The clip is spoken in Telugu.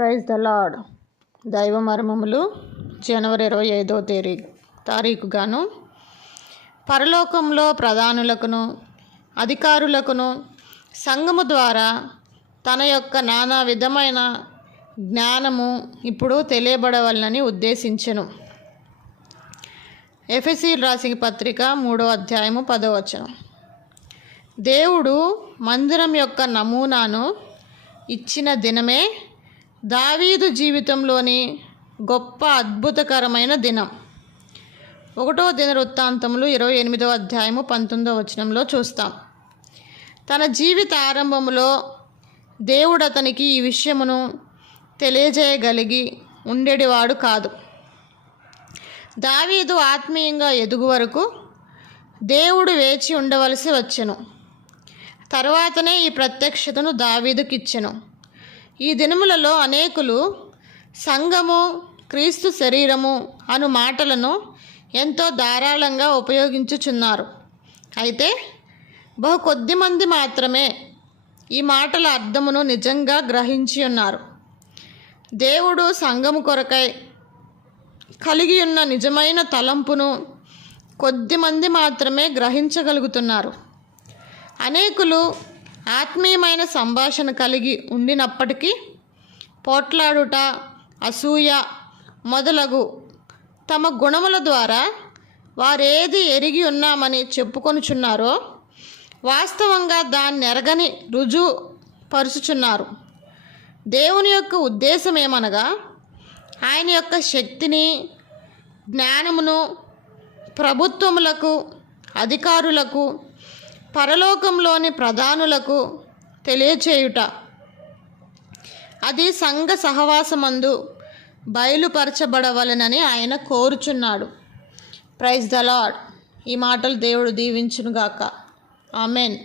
ప్రైజ్ ద లాడ్ దైవ మర్మములు జనవరి ఇరవై ఐదో తేదీ తారీఖుగాను పరలోకంలో ప్రధానులకును అధికారులకును సంఘము ద్వారా తన యొక్క నానా విధమైన జ్ఞానము ఇప్పుడు తెలియబడవలనని ఉద్దేశించను. ఎఫ్ఎసి రాసిన పత్రిక మూడో అధ్యాయము పదో వచనం. దేవుడు మందిరం యొక్క నమూనాను ఇచ్చిన దినమే దావీదు జీవితంలోని గొప్ప అద్భుతకరమైన దినం. ఒకటో దిన వృత్తాంతములు ఇరవై ఎనిమిదో అధ్యాయము పంతొమ్మిదవ వచనంలో చూస్తాం. తన జీవిత ఆరంభంలో దేవుడు అతనికి ఈ విషయమును తెలియజేయగలిగి ఉండేటివాడు కాదు. దావీదు ఆత్మీయంగా ఎదుగు వరకు దేవుడు వేచి ఉండవలసి వచ్చెను. తర్వాతనే ఈ ప్రత్యక్షతను దావీదుకిచ్చెను. ఈ దినములలో అనేకులు సంఘము క్రీస్తు శరీరము అను మాటలను ఎంతో ధారాళంగా ఉపయోగించుచున్నారు. అయితే బహు కొద్ది మంది మాత్రమే ఈ మాటల అర్థమును నిజంగా గ్రహించి ఉన్నారు దేవుడు సంఘము కొరకై కలిగి ఉన్న నిజమైన తలంపును కొద్ది మంది మాత్రమే గ్రహించగలుగుతున్నారు. అనేకులు ఆత్మీయమైన సంభాషణ కలిగి ఉండినప్పటికీ పోట్లాడుట అసూయ మొదలగు తమ గుణముల ద్వారా వారేది ఎరిగి ఉన్నామని చెప్పుకొనుచున్నారో వాస్తవంగా దాన్ని ఎరగని రుజువు పరుచుచున్నారు. దేవుని యొక్క ఉద్దేశం ఏమనగా ఆయన యొక్క శక్తిని జ్ఞానమును ప్రభుత్వములకు అధికారులకు పరలోకంలోని ప్రధానులకు తెలియచేయుట. అది సంఘ సహవాసమందు బయలుపరచబడవలనని ఆయన కోరుచున్నాడు. ప్రైజ్ ద లాడ్ ఈ మాటలు దేవుడు దీవించునుగాక. ఆమెన్.